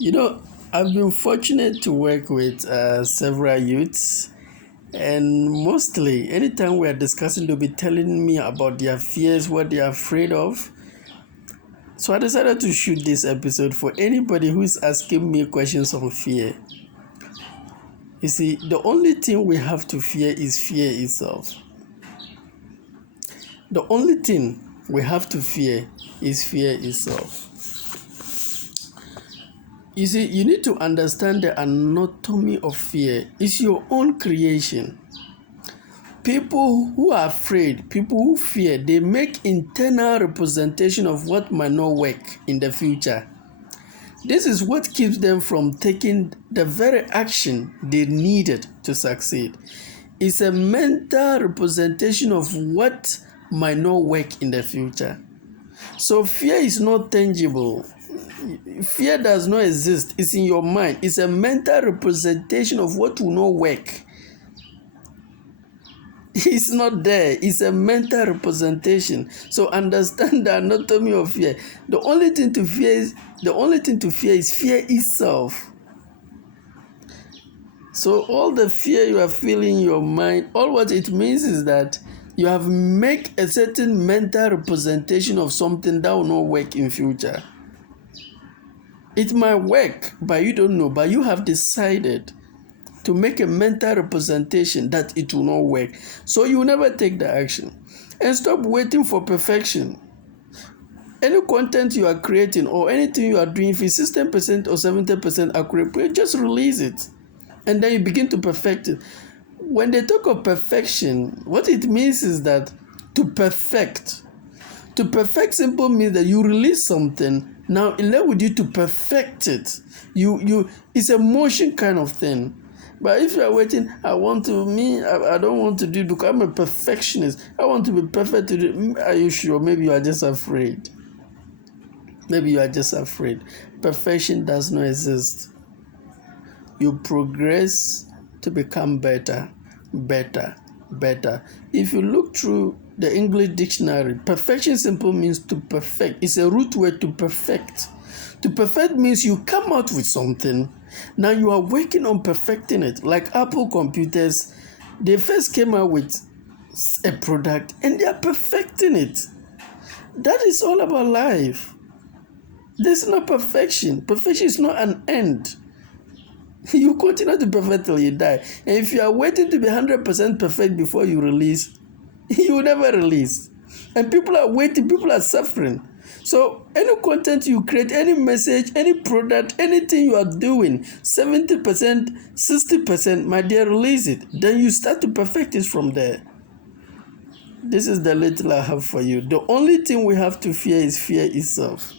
You know, I've been fortunate to work with several youths, and mostly anytime we are discussing, they'll be telling me about their fears, what they are afraid of. So I decided to shoot this episode for anybody who is asking me questions on fear. You see, the only thing we have to fear is fear itself. The only thing we have to fear is fear itself. You see, you need to understand the anatomy of fear. It's your own creation. People who are afraid, people who fear, they make internal representation of what might not work in the future. This is what keeps them from taking the very action they needed to succeed. It's a mental representation of what might not work in the future. So fear is not tangible. Fear does not exist. It's in your mind. It's a mental representation of what will not work. It's not there. It's a mental representation. So understand the anatomy of fear. The only thing to fear is fear itself. So all the fear you are feeling in your mind, all what it means is that you have made a certain mental representation of something that will not work in future. It might work, but you don't know. But you have decided to make a mental representation that it will not work. So you will never take the action. And stop waiting for perfection. Any content you are creating or anything you are doing, if it's 60% or 70% accurate, just release it. And then you begin to perfect it. When they talk of perfection, what it means is that to perfect. To perfect simple means that you release something. Now, in love with you to perfect it. It's a motion kind of thing. But if you are waiting, I don't want to do it because I'm a perfectionist. I want to be perfect to do. Are you sure? Maybe you are just afraid. Maybe you are just afraid. Perfection does not exist. You progress to become better. If you look through the English dictionary, perfection simply means to perfect. It's a root word, to perfect. To perfect means you come out with something. Now you are working on perfecting it. Like Apple computers, they first came out with a product and they are perfecting it. That is all about life. There's no perfection. Perfection is not an end. You continue to perfect till you die. And if you are waiting to be 100% perfect before you release, you will never release. And people are waiting, people are suffering. So any content you create, any message, any product, anything you are doing, 70%, 60%, my dear, release it. Then you start to perfect it from there. This is the little I have for you. The only thing we have to fear is fear itself.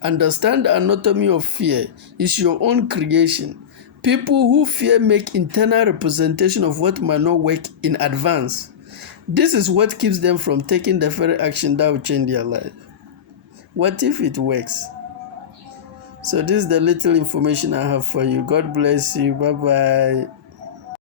Understand the anatomy of fear. It's your own creation. People who fear make internal representation of what might not work in advance. This is what keeps them from taking the very action that will change their life. What if it works? So this is the little information I have for you. God bless you. Bye-bye.